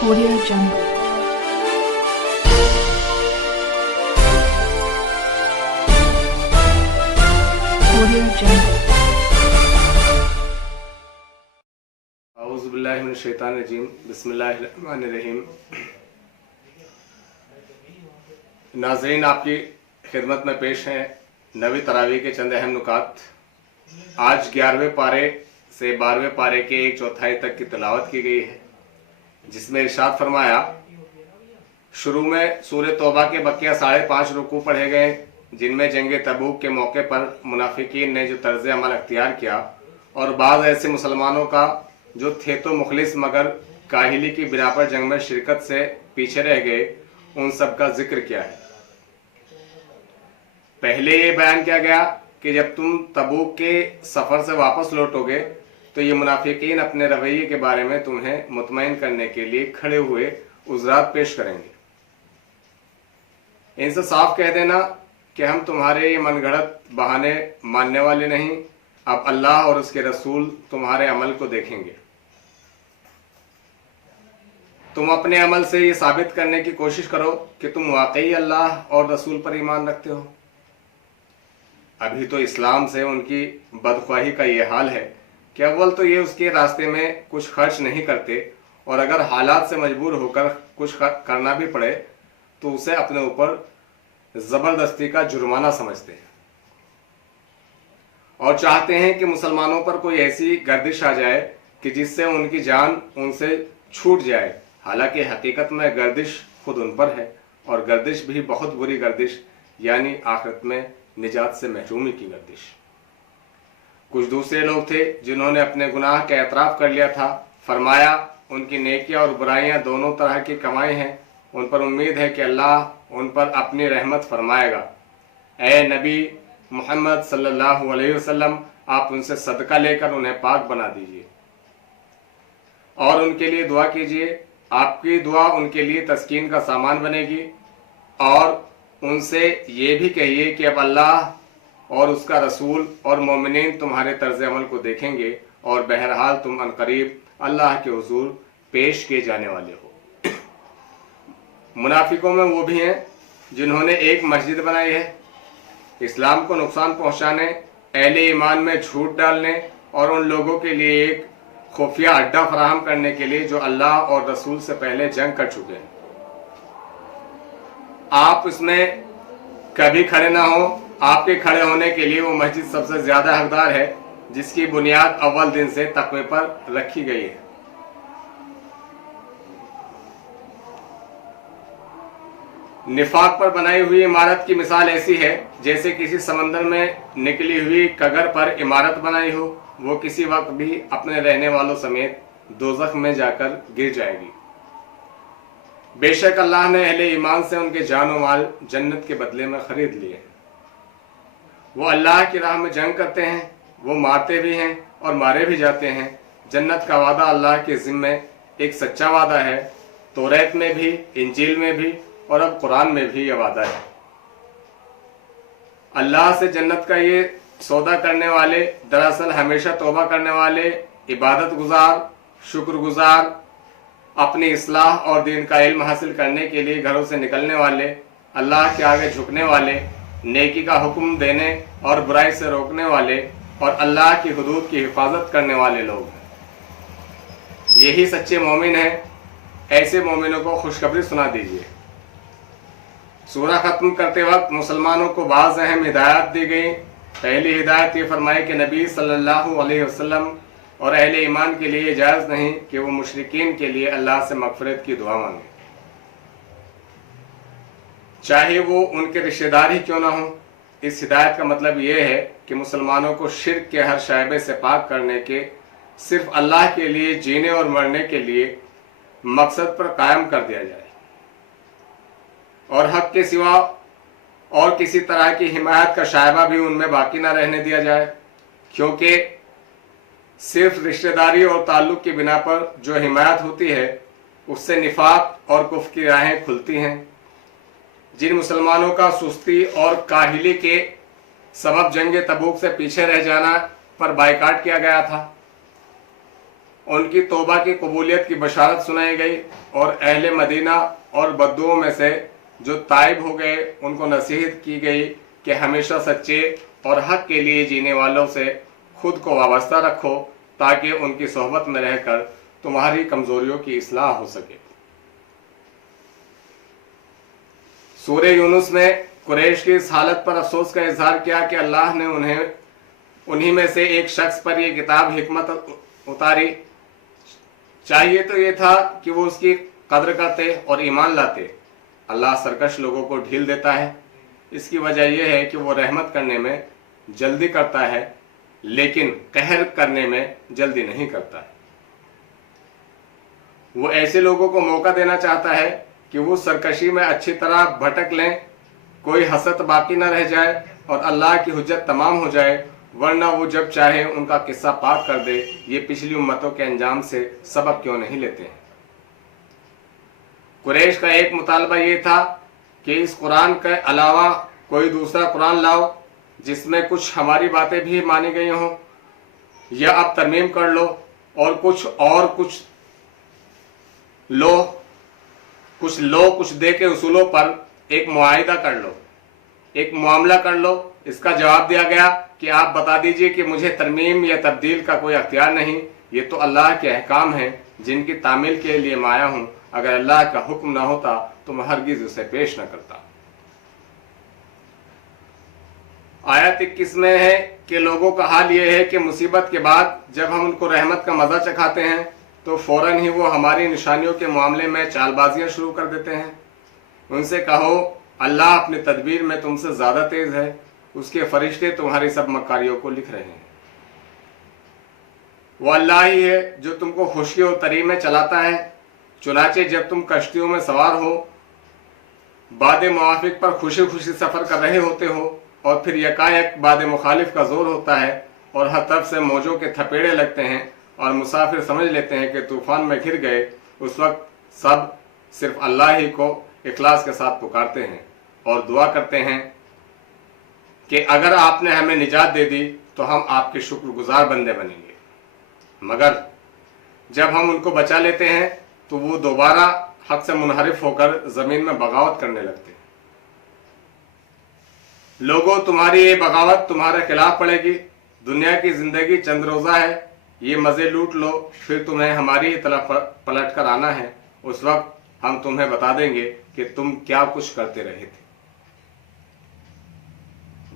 Audio Jungle. Audio Jungle. औज़ुबिल्लाहि मिनश्शैतानिर्रजीम बिस्मिल्लाहिर्रहमानिर्रहीम। नाज़रीन, आपकी खिदमत में पेश हैं नवी तरावी के चंद अहम नुकात। आज 11वें पारे से 12वें पारे के एक चौथाई तक की तिलावत की गई है, जिसमें इरशाद फरमाया, शुरू में सूरह तौबा के बकिया 5.5 रुकू पढ़े गए, जिनमें जंग तबूक के मौके पर मुनाफिकीन ने जो तर्ज अमल अख्तियार किया और बाद ऐसे मुसलमानों का जो थे तो मुखलिस मगर काहिली की बिना पर जंग में शिरकत से पीछे रह गए, उन सब का जिक्र किया है। पहले ये बयान किया गया कि जब तुम तबूक के सफ़र से वापस लौटोगे तो ये मुनाफिकीन अपने रवैये के बारे में तुम्हें मुतमईन करने के लिए खड़े हुए उज़रात पेश करेंगे। इनसे साफ कह देना कि हम तुम्हारे ये मनगढ़ंत बहाने मानने वाले नहीं, अब अल्लाह और उसके रसूल तुम्हारे अमल को देखेंगे। तुम अपने अमल से ये साबित करने की कोशिश करो कि तुम वाकई अल्लाह और रसूल पर ईमान रखते हो। अभी तो इस्लाम से उनकी बदख्वाही का ये हाल है कि अव्वल तो ये उसके रास्ते में कुछ खर्च नहीं करते, और अगर हालात से मजबूर होकर कुछ करना भी पड़े तो उसे अपने ऊपर ज़बरदस्ती का जुर्माना समझते हैं और चाहते हैं कि मुसलमानों पर कोई ऐसी गर्दिश आ जाए कि जिससे उनकी जान उनसे छूट जाए। हालांकि हकीकत में गर्दिश खुद उन पर है, और गर्दिश भी बहुत बुरी गर्दिश, यानी आखिरत में निजात से महरूमी की गर्दिश। कुछ दूसरे लोग थे जिन्होंने अपने गुनाह का एतराफ़ कर लिया था। फरमाया, उनकी नेकियां और बुराइयां दोनों तरह की कमाई हैं, उन पर उम्मीद है कि अल्लाह उन पर अपनी रहमत फरमाएगा। ए नबी मोहम्मद सल्लल्लाहु अलैहि वसल्लम, आप उनसे सदका लेकर उन्हें पाक बना दीजिए और उनके लिए दुआ कीजिए। आपकी दुआ उनके लिए तस्कीन का सामान बनेगी, और उनसे ये भी कहिए कि अब अल्लाह और उसका रसूल और मोमिनीन तुम्हारे तर्ज अमल को देखेंगे, और बहरहाल तुम अनकरीब अल्लाह के हुजूर पेश किए जाने वाले हो। मुनाफिकों में वो भी हैं जिन्होंने एक मस्जिद बनाई है इस्लाम को नुकसान पहुंचाने, अहले ईमान में झूठ डालने और उन लोगों के लिए एक खुफिया अड्डा फराहम करने के लिए जो अल्लाह और रसूल से पहले जंग कर चुके हैं। आप इसमें कभी खड़े ना हो, आपके खड़े होने के लिए वो मस्जिद सबसे ज्यादा हकदार है, जिसकी बुनियाद अव्वल दिन से तक़वे पर रखी गई है। निफाक पर बनाई हुई इमारत की मिसाल ऐसी है जैसे किसी समंदर में निकली हुई कगर पर इमारत बनाई हो, वो किसी वक्त भी अपने रहने वालों समेत दोज़ख में जाकर गिर जाएगी। बेशक अल्लाह ने अहले ईमान से उनके जान और माल जन्नत के बदले में खरीद लिए हैं। वो अल्लाह की राह में जंग करते हैं, वो मारते भी हैं और मारे भी जाते हैं। जन्नत का वादा अल्लाह के ज़िम्मे एक सच्चा वादा है। तौरात में भी, इंजील में भी और अब कुरान में भी यह वादा है। अल्लाह से जन्नत का ये सौदा करने वाले दरअसल हमेशा तौबा करने वाले, इबादत गुजार, शुक्रगुजार, अपनी इस्लाह और दीन का इल्म हासिल करने के लिए घरों से निकलने वाले, अल्लाह के आगे झुकने वाले, नेकी का हुक्म देने और बुराई से रोकने वाले और अल्लाह की हुदूद की हिफाजत करने वाले लोग हैं। यही सच्चे मोमिन हैं। ऐसे मोमिनों को खुशखबरी सुना दीजिए। सूरह ख़त्म करते वक्त मुसलमानों को बाज़ अहम हिदायत दी गई। पहली हिदायत ये फरमाई कि नबी सल्लल्लाहु अलैहि वसल्लम और अहले ईमान के लिए जायज़ नहीं कि वो मुशरिकीन के लिए अल्लाह से मग़फ़िरत की दुआ मांगे, चाहे वो उनके रिश्तेदार ही क्यों ना हो। इस हिदायत का मतलब ये है कि मुसलमानों को शिर्क के हर शायबे से पाक करने के, सिर्फ अल्लाह के लिए जीने और मरने के लिए मकसद पर कायम कर दिया जाए, और हक के सिवा और किसी तरह की हिमायत का शायबा भी उनमें बाकी ना रहने दिया जाए, क्योंकि सिर्फ रिश्तेदारी और ताल्लुक़ की बिना पर जो हिमायत होती है उससे निफाक और कुफ्र की राहें खुलती हैं। जिन मुसलमानों का सुस्ती और काहिली के सबब जंग तबूक से पीछे रह जाना पर बायकाट किया गया था, ان کی توبہ کی قبولیت کی بشارت سنائی گئی اور اہل مدینہ اور بدوؤں میں سے جو تائب ہو گئے ان کو نصیحت کی گئی کہ ہمیشہ سچے اور حق کے لیے جینے والوں سے خود کو وابستہ رکھو تاکہ ان کی صحبت میں رہ کر تمہاری کمزوریوں کی اصلاح ہو سکے۔ سورہ یونس میں قریش کی اس حالت پر افسوس کا اظہار کیا کہ اللہ نے انہی میں سے ایک شخص پر یہ کتاب حکمت اتاری۔ چاہیے تو یہ تھا کہ وہ اس کی قدر کرتے اور ایمان لاتے۔ اللہ سرکش لوگوں کو ڈھیل دیتا ہے، اس کی وجہ یہ ہے کہ وہ رحمت کرنے میں جلدی کرتا ہے لیکن قہر کرنے میں جلدی نہیں کرتا ہے۔ وہ ایسے لوگوں کو موقع دینا چاہتا ہے کہ وہ سرکشی میں اچھی طرح بھٹک لیں، کوئی حسرت باقی نہ رہ جائے اور اللہ کی حجت تمام ہو جائے، ورنہ وہ جب چاہے ان کا قصہ پاک کر دے۔ یہ پچھلی امتوں کے انجام سے سبق کیوں نہیں لیتے ہیں؟ قریش کا ایک مطالبہ یہ تھا کہ اس قرآن کے علاوہ کوئی دوسرا قرآن لاؤ جس میں کچھ ہماری باتیں بھی مانی گئی ہوں، یا اب ترمیم کر لو اور کچھ کچھ دے کے اصولوں پر ایک معاہدہ کر لو، ایک معاملہ کر لو۔ اس کا جواب دیا گیا کہ آپ بتا دیجئے کہ مجھے ترمیم یا تبدیل کا کوئی اختیار نہیں، یہ تو اللہ کے احکام ہیں جن کی تعمیل کے لیے میں آیا ہوں۔ اگر اللہ کا حکم نہ ہوتا تو میں ہرگز اسے پیش نہ کرتا۔ آیت 21 میں ہے کہ لوگوں کا حال یہ ہے کہ مصیبت کے بعد جب ہم ان کو رحمت کا مزہ چکھاتے ہیں تو فوراً ہی وہ ہماری نشانیوں کے معاملے میں چال بازیاں شروع کر دیتے ہیں۔ ان سے کہو اللہ اپنی تدبیر میں تم سے زیادہ تیز ہے، اس کے فرشتے تمہاری سب مکاریوں کو لکھ رہے ہیں۔ وہ اللہ ہی ہے جو تم کو خشکی اور تری میں چلاتا ہے، چنانچہ جب تم کشتیوں میں سوار ہو، باد موافق پر خوشی خوشی سفر کر رہے ہوتے ہو اور پھر یکایک باد مخالف کا زور ہوتا ہے اور ہر طرف سے موجوں کے تھپیڑے لگتے ہیں اور مسافر سمجھ لیتے ہیں کہ طوفان میں گھر گئے، اس وقت سب صرف اللہ ہی کو اخلاص کے ساتھ پکارتے ہیں اور دعا کرتے ہیں کہ اگر آپ نے ہمیں نجات دے دی تو ہم آپ کے شکر گزار بندے بنیں گے، مگر جب ہم ان کو بچا لیتے ہیں تو وہ دوبارہ حق سے منحرف ہو کر زمین میں بغاوت کرنے لگتے ہیں۔ لوگوں، تمہاری یہ بغاوت تمہارے خلاف پڑے گی۔ دنیا کی زندگی چند روزہ ہے، یہ مزے لوٹ لو، پھر تمہیں ہماری طرف پلٹ کر آنا ہے، اس وقت ہم تمہیں بتا دیں گے کہ تم کیا کچھ کرتے رہے تھے۔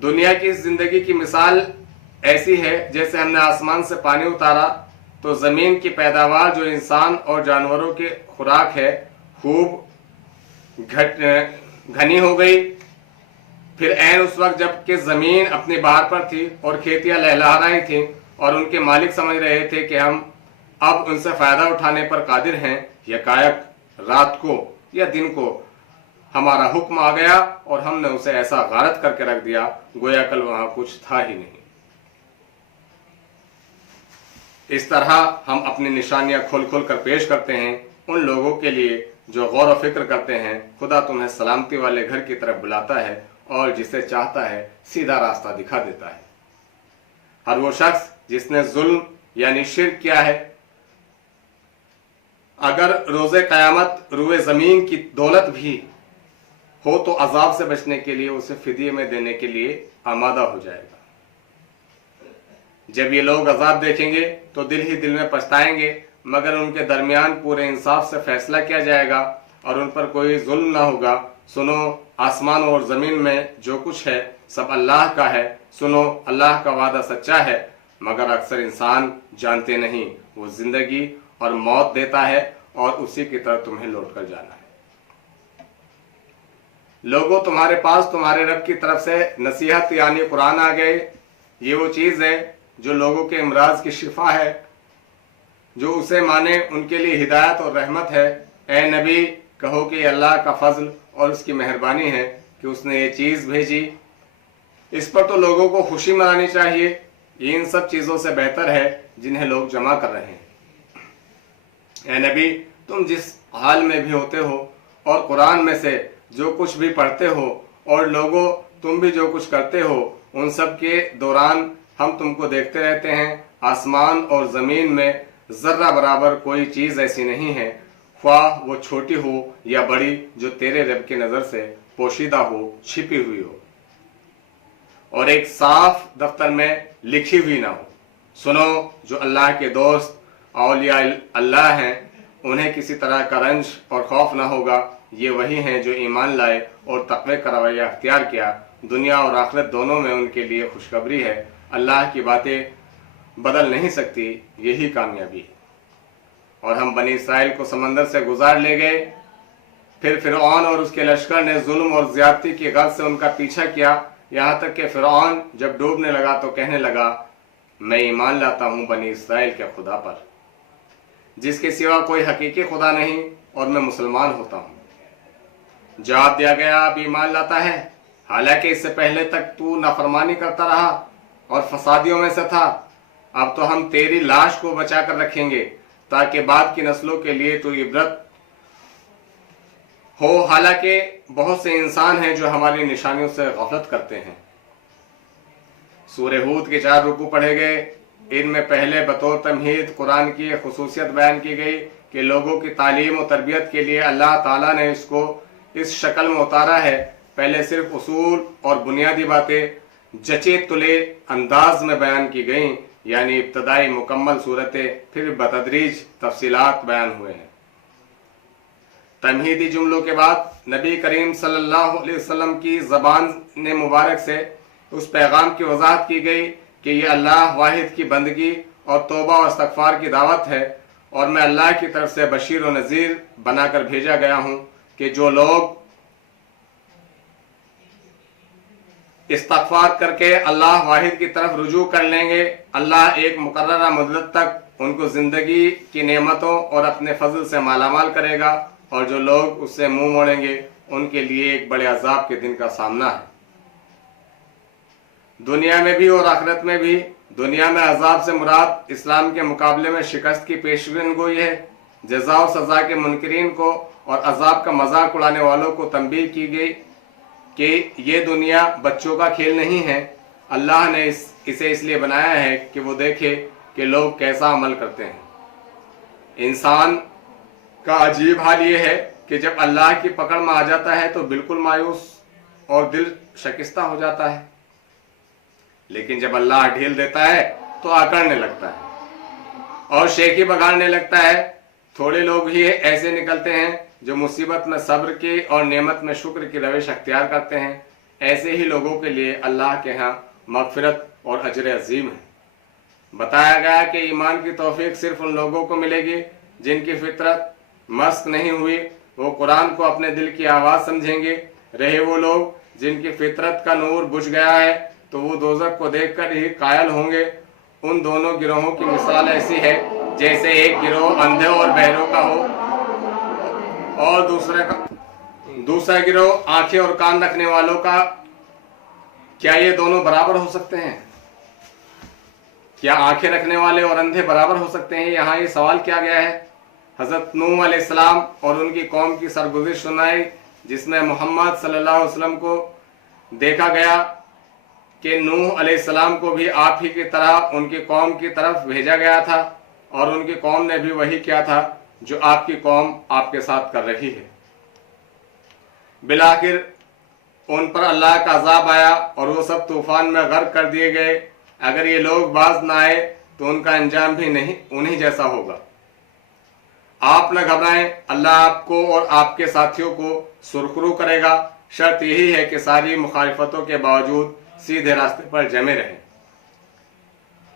دنیا کی زندگی کی مثال ایسی ہے جیسے ہم نے آسمان سے پانی اتارا تو زمین کی پیداوار جو انسان اور جانوروں کی خوراک ہے خوب گھنی ہو گئی۔ پھر عین اس وقت جب کہ زمین اپنی بہار پر تھی اور کھیتیاں لہلہا رہی تھیں اور ان کے مالک سمجھ رہے تھے کہ ہم اب ان سے فائدہ اٹھانے پر قادر ہیں، یکایک رات کو یا دن کو ہمارا حکم آ گیا اور ہم نے اسے ایسا غارت کر کے رکھ دیا گویا کل وہاں کچھ تھا ہی نہیں۔ اس طرح ہم اپنی نشانیاں کھول کھول کر پیش کرتے ہیں ان لوگوں کے لیے جو غور و فکر کرتے ہیں۔ خدا تمہیں سلامتی والے گھر کی طرف بلاتا ہے اور جسے چاہتا ہے سیدھا راستہ دکھا دیتا ہے۔ ہر وہ شخص جس نے ظلم یعنی شرک کیا ہے، اگر روز قیامت روئے زمین کی دولت بھی ہو تو عذاب سے بچنے کے لیے اسے فدیے میں دینے کے لیے آمادہ ہو جائے گا۔ جب یہ لوگ عذاب دیکھیں گے تو دل ہی دل میں پچھتائیں گے، مگر ان کے درمیان پورے انصاف سے فیصلہ کیا جائے گا اور ان پر کوئی ظلم نہ ہوگا۔ سنو، آسمان اور زمین میں جو کچھ ہے سب اللہ کا ہے۔ سنو، اللہ کا وعدہ سچا ہے، مگر اکثر انسان جانتے نہیں۔ وہ زندگی اور موت دیتا ہے اور اسی کی طرف تمہیں لوٹ کر جانا ہے۔ لوگوں، تمہارے پاس تمہارے رب کی طرف سے نصیحت یعنی قرآن آ گئے۔ یہ وہ چیز ہے جو لوگوں کے امراض کی شفا ہے، جو اسے مانے ان کے لیے ہدایت اور رحمت ہے۔ اے نبی، کہو کہ یہ اللہ کا فضل اور اس کی مہربانی ہے کہ اس نے یہ چیز بھیجی، اس پر تو لوگوں کو خوشی منانی چاہیے۔ یہ ان سب چیزوں سے بہتر ہے جنہیں لوگ جمع کر رہے ہیں۔ اے نبی، تم جس حال میں بھی ہوتے ہو اور قرآن میں سے جو کچھ بھی پڑھتے ہو، اور لوگوں تم بھی جو کچھ کرتے ہو، ان سب کے دوران ہم تم کو دیکھتے رہتے ہیں۔ آسمان اور زمین میں जर्रा बराबर कोई चीज ऐसी नहीं है, ख्वाह वो छोटी हो या बड़ी, जो तेरे रब की नजर से पोशीदा हो, छिपी हुई हो और एक साफ दफ्तर में लिखी हुई ना हो। सुनो, जो अल्लाह के दोस्त औलिया अल्लाह हैं, उन्हें किसी तरह का रंज और खौफ ना होगा। ये वही हैं जो ईमान लाए और तक़वे का रवैया अख्तियार किया। दुनिया और आखिरत दोनों में उनके लिए खुशखबरी है। अल्लाह की बातें बदल नहीं सकती, यही कामयाबी है। और हम बनी इसराइल को समंदर से गुजार ले गए, फिर फिरौन और उसके लश्कर ने जुल्म और ज्यादती की गर्ज से उनका पीछा किया, यहाँ तक कि फिरौन जब डूबने लगा तो कहने लगा, मैं ईमान लाता हूँ बनी इसराइल के खुदा पर, जिसके सिवा कोई हकीकी खुदा नहीं, और मैं मुसलमान होता हूँ। जवाब दिया गया, अब ईमान लाता है, हालांकि इससे पहले तक तू नाफरमानी करता रहा और फसादियों में से था। अब तो हम तेरी लाश को बचा कर रखेंगे ताकि बाद की नस्लों के लिए तू इबरत हो। हालांकि बहुत से इंसान हैं जो हमारी निशानियों से गफलत करते हैं। सूरह हूद के 4 रुकू पढ़े गए। इनमें पहले बतौर तमहीद कुरान की खुसूसियत बयान की गई कि लोगों की तालीम और तरबियत के लिए अल्लाह ताला ने इसको इस शक्ल में उतारा है। पहले सिर्फ उसूल और बुनियादी बातें जचे तुले अंदाज में बयान की गईं, यानी इब्तदाई मुकम्मल सूरतें, फिर बतदरीज तफसीलात बयान हुए हैं। तमहीदी जुमलों के बाद नबी करीम सल्लल्लाहु अलैहि वसल्लम की ज़बान ने मुबारक से उस पैगाम की वजाहत की गई कि ये अल्लाह वाहिद की बंदगी और तौबा और इस्तग़फ़ार की दावत है, और मैं अल्लाह की तरफ से बशीर और नज़ीर बनाकर भेजा गया हूँ कि जो लोग इस्तग़फ़ार करके अल्लाह वाहिद की तरफ रुजू कर लेंगे, अल्लाह एक मुकर्ररा मुद्दत तक उनको ज़िंदगी की नेमतों और अपने फजल से मालामाल करेगा, और जो लोग उससे मुंह मोड़ेंगे उनके लिए एक बड़े अजाब के दिन का सामना है, दुनिया में भी और आखिरत में भी। दुनिया में अजाब से मुराद इस्लाम के मुकाबले में शिकस्त की पेशगोई गोई है। जज़ा और सज़ा के मुनकरीन को और अजाब का मजाक उड़ाने वालों को तंबीह की गई कि ये दुनिया बच्चों का खेल नहीं है। अल्लाह ने इसे इसलिए बनाया है कि वो देखे कि लोग कैसा अमल करते हैं। इंसान का अजीब हाल ये है कि जब अल्लाह की पकड़ में आ जाता है तो बिल्कुल मायूस और दिल शकिस्ता हो जाता है, लेकिन जब अल्लाह ढील देता है तो आकड़ने लगता है और शेखी बगाड़ने लगता है। थोड़े लोग ही ऐसे निकलते हैं जो मुसीबत में सब्र की और नेमत में शुक्र की रविश अख्तियार करते हैं। ऐसे ही लोगों के लिए अल्लाह के यहाँ मगफिरत और अजर अजीम है। बताया गया कि ईमान की तौफीक सिर्फ उन लोगों को मिलेगी जिनकी फितरत मस्क नहीं हुई, वो कुरान को अपने दिल की आवाज़ समझेंगे। रहे वो लोग जिनकी फितरत का नूर बुझ गया है तो वो दोज़ख को देखकर ही कायल होंगे। उन दोनों गिरोहों की मिसाल ऐसी है जैसे एक गिरोह अंधे और बहरों का हो और दूसरा गिरोह आंखें और कान रखने वालों का। क्या ये दोनों बराबर हो सकते हैं? क्या आंखें रखने वाले और अंधे बराबर हो सकते हैं? यहाँ ये सवाल किया गया है। हज़रत नूह अलैहिस्सलाम और उनकी कौम की सरगुज़िश सुनाई, जिसमें मोहम्मद सल्लल्लाहु अलैहि वसल्लम को देखा गया कि नूह अलैहिस्सलाम को भी आप ही की तरह उनकी कौम की तरफ भेजा गया था, और उनकी कौम ने भी वही किया था जो आपकी कौम आपके साथ कर रही है। बिलाखिर उन पर अल्लाह का अजाब आया और वो सब तूफान में गर्क कर दिए गए। अगर ये लोग बाज ना आए तो उनका अंजाम भी नहीं उन्हीं जैसा होगा। आप न घबराएं, अल्लाह आपको और आपके साथियों को सुरखरू करेगा। शर्त यही है कि सारी मुखालिफतों के बावजूद सीधे रास्ते पर जमे रहें।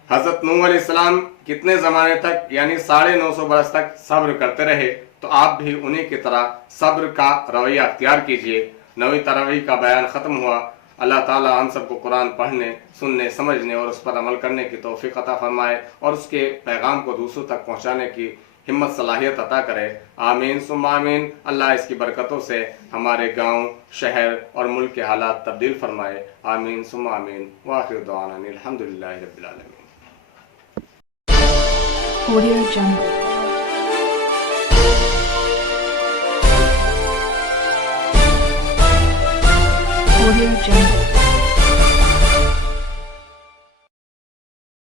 हजरत नूह अलैहिस्सलाम कितने ज़माने तक, यानी 950 बरस तक सब्र करते रहे, तो आप भी उन्हीं की तरह सब्र का रवैया अख्तियार कीजिए। नवी तरावी का बयान ख़त्म हुआ। अल्लाह ताला हम सबको कुरान पढ़ने, सुनने, समझने और उस पर अमल करने की तौफीक अता फरमाए और उसके पैगाम को दूसरों तक पहुँचाने की हिम्मत सलाहियत अता करे। आमीन सुम्मा आमीन। अल्लाह इसकी बरकतों से हमारे गांव, शहर और मुल्क के हालात तब्दील फरमाए। आमीन सुम्मा आमीन। वाखिर दुआना अल्हम्दुलिल्लाहि रब्बिल आलमीन। Audio Jungle. Audio Jungle.